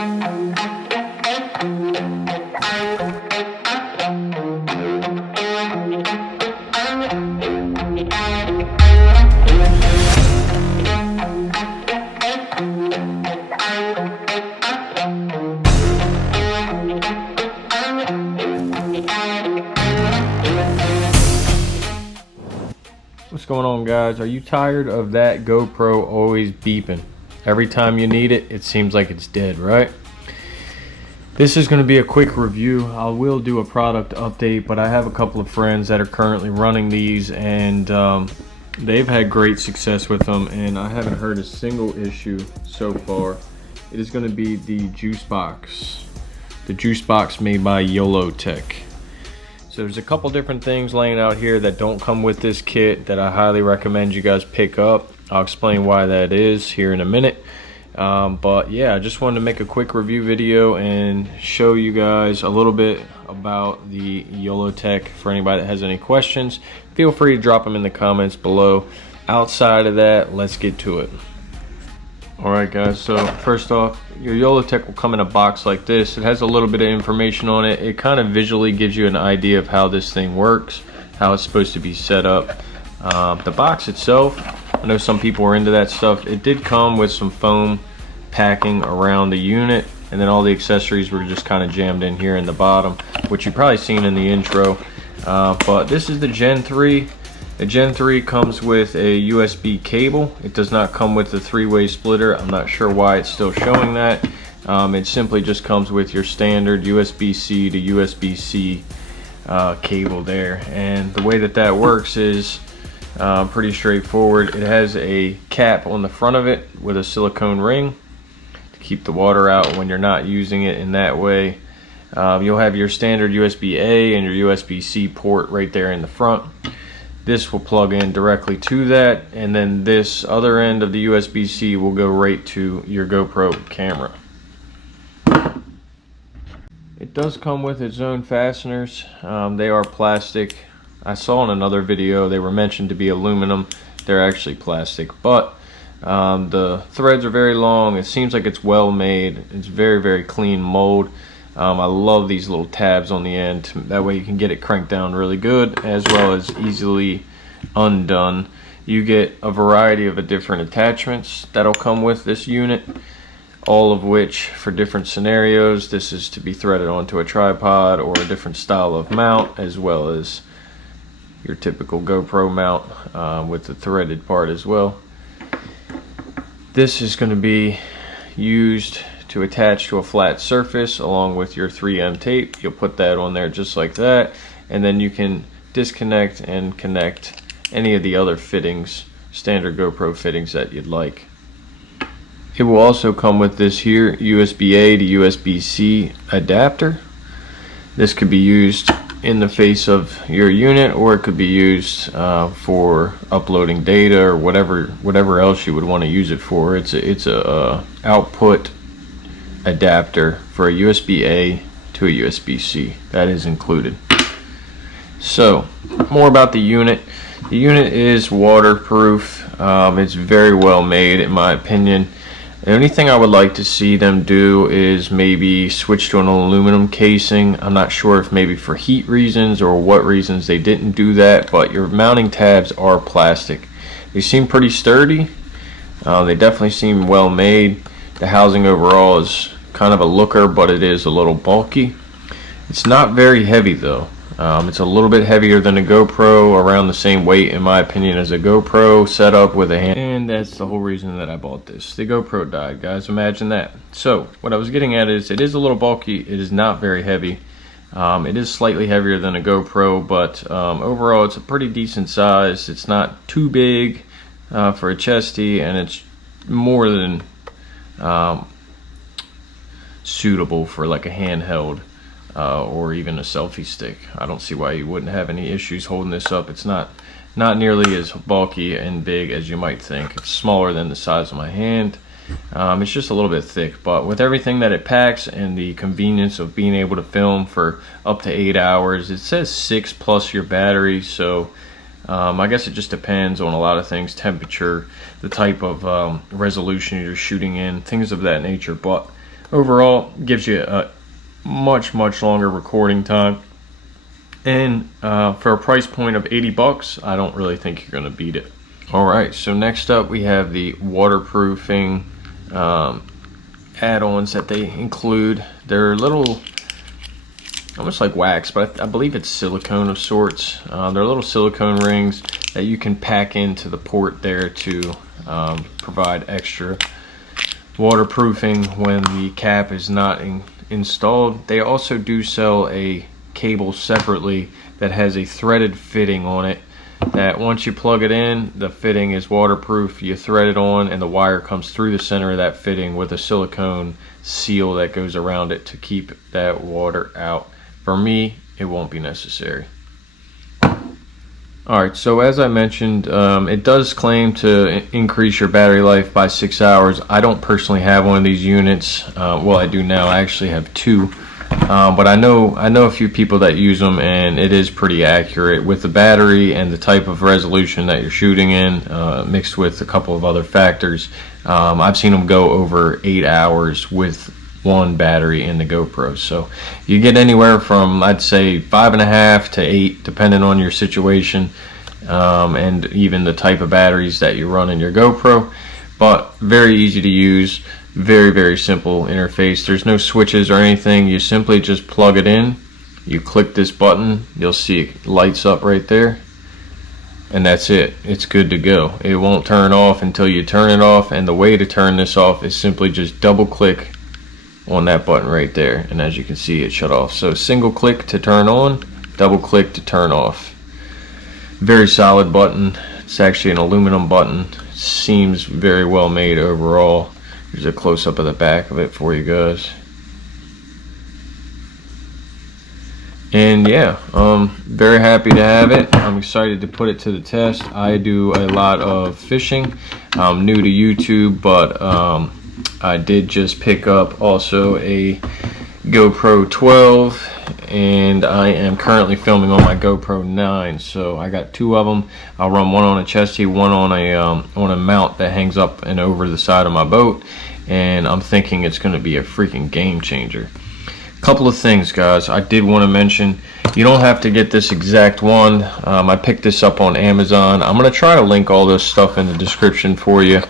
What's going on, guys? Are you tired of that GoPro always beeping? Every time you need it, it seems like it's dead, right? This is going to be a quick review. I will do a product update, but I have a couple of friends that are currently running these, and they've had great success with them, and I haven't heard a single issue so far. It is going to be the JuiceBank. The JuiceBank made by Yolotek. So there's a couple different things laying out here that don't come with this kit that I highly recommend you guys pick up. I'll explain why that is here in a minute. But yeah, I just wanted to make a quick review video and show you guys a little bit about the Yolotek. For anybody that has any questions, feel free to drop them in the comments below. Outside of that, let's get to it. Alright guys, so first off, your Yolotek will come in a box like this. It has a little bit of information on it. It kind of visually gives you an idea of how this thing works, how it's supposed to be set up. The box itself, I know some people are into that stuff. It did come with some foam packing around the unit, and then all the accessories were just kind of jammed in here in the bottom, which you've probably seen in the intro. But this is the Gen 3. The Gen 3 comes with a USB cable. It does not come with the 3-way splitter. I'm not sure why it's still showing that. It simply just comes with your standard USB-C to USB-C cable there. And the way that that works is pretty straightforward. It has a cap on the front of it with a silicone ring to keep the water out when you're not using it in that way. You'll have your standard USB-A and your USB-C port right there in the front. This will plug in directly to that, and then this other end of the USB-C will go right to your GoPro camera. It does come with its own fasteners. They are plastic. I saw in another video they were mentioned to be aluminum. They're actually plastic, but the threads are very long. It seems like it's well made. It's very clean mold. I love these little tabs on the end. That way you can get it cranked down really good, as well as easily undone. You get a variety of different attachments that'll come with this unit, all of which for different scenarios. This is to be threaded onto a tripod or a different style of mount, as well as your typical GoPro mount with the threaded part as well. This is going to be used to attach to a flat surface along with your 3M tape. You'll put that on there just like that, and then you can disconnect and connect any of the other fittings, standard GoPro fittings that you'd like. It will also come with this here USB-A to USB-C adapter. This could be used in the face of your unit, or it could be used for uploading data or whatever else you would want to use it for. It's a output adapter for a USB-A to a USB-C. That is included. So, more about the unit. The unit is waterproof. It's very well made in my opinion. The only thing I would like to see them do is maybe switch to an aluminum casing. I'm not sure if maybe for heat reasons or what reasons they didn't do that, but your mounting tabs are plastic. They seem pretty sturdy. They definitely seem well made. The housing overall is kind of a looker, but it is a little bulky. It's not very heavy though. It's a little bit heavier than a GoPro, around the same weight in my opinion as a GoPro setup with a hand. And that's the whole reason that I bought this. The GoPro died, guys, imagine that. So what I was getting at is it is a little bulky. It is not very heavy. It is slightly heavier than a GoPro, but overall it's a pretty decent size. It's not too big for a chesty, and it's more than suitable for like a handheld or even a selfie stick. I don't see why you wouldn't have any issues holding this up. It's not nearly as bulky and big as you might think. It's smaller than the size of my hand. It's just a little bit thick, but with everything that it packs and the convenience of being able to film for up to 8 hours, it says 6 plus your battery, so I guess it just depends on a lot of things, temperature, the type of resolution you're shooting in, things of that nature. But Overall, gives you a much longer recording time, and for a price point of 80 bucks, I don't really think you're gonna beat it. Alright, so next up we have the waterproofing add-ons that they include. They're little, almost like wax, but I believe it's silicone of sorts. They're little silicone rings that you can pack into the port there to provide extra waterproofing when the cap is not installed. They also do sell a cable separately that has a threaded fitting on it, that once you plug it in, the fitting is waterproof. You thread it on and the wire comes through the center of that fitting with a silicone seal that goes around it to keep that water out. For me, it won't be necessary. Alright, so as I mentioned, it does claim to increase your battery life by 6 hours. I don't personally have one of these units. Well, I do now. I actually have two. But I know a few people that use them, and it is pretty accurate with the battery and the type of resolution that you're shooting in, mixed with a couple of other factors. I've seen them go over 8 hours with one battery in the GoPro. So you get anywhere from, I'd say, 5.5 to 8, depending on your situation, and even the type of batteries that you run in your GoPro. But very easy to use. Very simple interface. There's no switches or anything. You simply just plug it in, you click this button, you'll see it lights up right there, and that's it. It's good to go. It won't turn off until you turn it off, and the way to turn this off is simply just double click on that button right there, and as you can see, it shut off. So single click to turn on, double click to turn off. Very solid button. It's actually an aluminum button. Seems very well made overall. Here's a close-up of the back of it for you guys. And yeah, very happy to have it. I'm excited to put it to the test. I do a lot of fishing. I'm new to YouTube, but I did just pick up also a GoPro 12, and I am currently filming on my GoPro 9. So I got two of them. I'll run one on a chesty, one on a mount that hangs up and over the side of my boat, and I'm thinking it's going to be a freaking game changer. Couple of things, guys, I did want to mention. You don't have to get this exact one. I picked this up on Amazon. I'm going to try to link all this stuff in the description for you.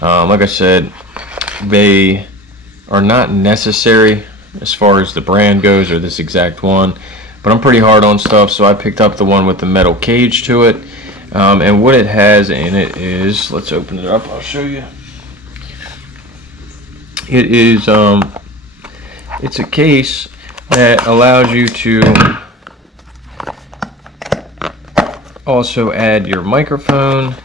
Like I said, they are not necessary as far as the brand goes, or this exact one, but I'm pretty hard on stuff, so I picked up the one with the metal cage to it. And what it has in it is, let's open it up, I'll show you. It is it's a case that allows you to also add your microphone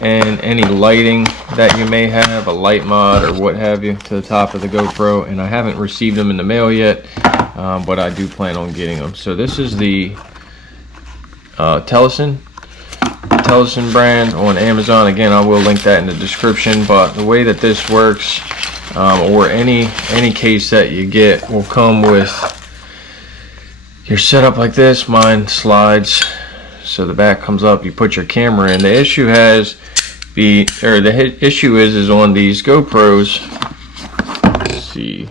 and any lighting that you may have, a light mod or what have you, to the top of the GoPro. And I haven't received them in the mail yet, but I do plan on getting them. So this is the Tellison brand on Amazon. Again, I will link that in the description. But the way that this works, or any case that you get, will come with your setup like this. Mine slides, so the back comes up. You put your camera in. The issue is on these GoPros. Let's see.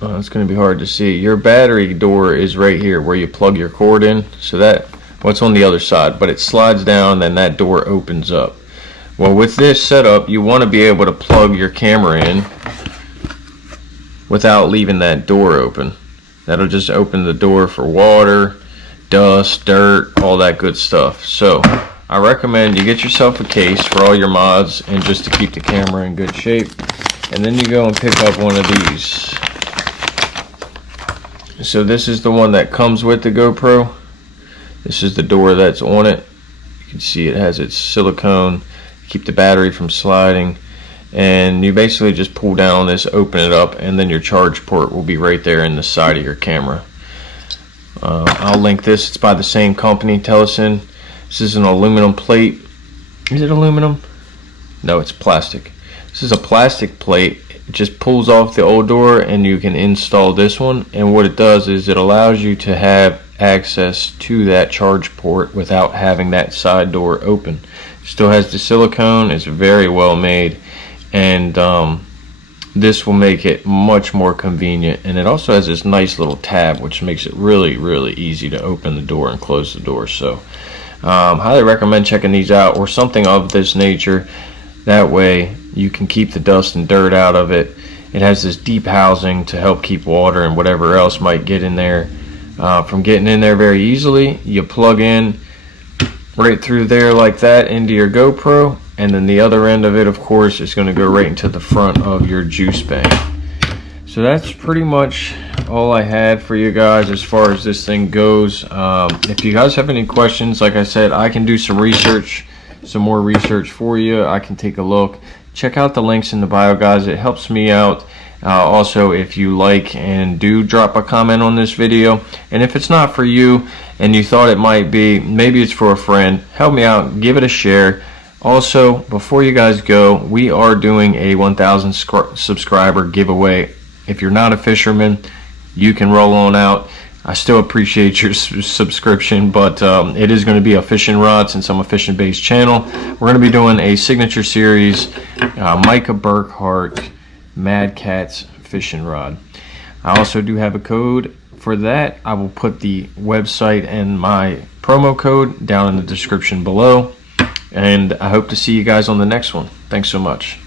It's going to be hard to see. Your battery door is right here where you plug your cord in. So that, what's on the other side, but it slides down, then that door opens up. Well, with this setup, you want to be able to plug your camera in without leaving that door open. That'll just open the door for water, dust, dirt, all that good stuff. So I recommend you get yourself a case for all your mods and just to keep the camera in good shape. And then you go and pick up one of these. So this is the one that comes with the GoPro. This is the door that's on it. You can see it has its silicone, keep the battery from sliding. And you basically just pull down on this, open it up, and then your charge port will be right there in the side of your camera. I'll link this. It's by the same company, Tellison. This is an aluminum plate. Is it aluminum? No, it's plastic. This is a plastic plate. It just pulls off the old door and you can install this one. And what it does is it allows you to have access to that charge port without having that side door open. Still has the silicone. It's very well made. and this will make it much more convenient. And it also has this nice little tab, which makes it really, really easy to open the door and close the door. So highly recommend checking these out, or something of this nature. That way you can keep the dust and dirt out of it. It has this deep housing to help keep water and whatever else might get in there from getting in there very easily. You plug in right through there like that into your GoPro, and then the other end of it, of course, is going to go right into the front of your juice bank. So that's pretty much all I had for you guys as far as this thing goes. If you guys have any questions, like I said, I can do some research, some more research for you. I can take a look. Check out the links in the bio, guys. It helps me out. Also, if you like and do drop a comment on this video, and if it's not for you and you thought it might be, maybe it's for a friend, help me out, give it a share. Also, before you guys go, we are doing a 1,000 subscriber giveaway. If you're not a fisherman, you can roll on out. I still appreciate your subscription, but it is going to be a fishing rod, since I'm a fishing based channel. We're going to be doing a signature series, Micah Burkhart Mad Cats fishing rod. I also do have a code for that. I will put the website and my promo code down in the description below. And I hope to see you guys on the next one. Thanks so much.